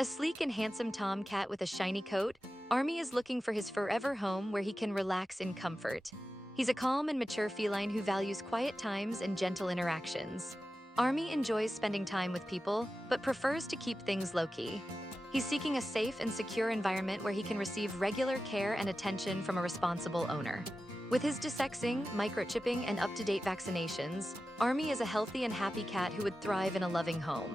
A sleek and handsome tomcat with a shiny coat, Army is looking for his forever home where he can relax in comfort. He's a calm and mature feline who values quiet times and gentle interactions. Army enjoys spending time with people, but prefers to keep things low-key. He's seeking a safe and secure environment where he can receive regular care and attention from a responsible owner. With his desexing, microchipping, and up-to-date vaccinations, Army is a healthy and happy cat who would thrive in a loving home.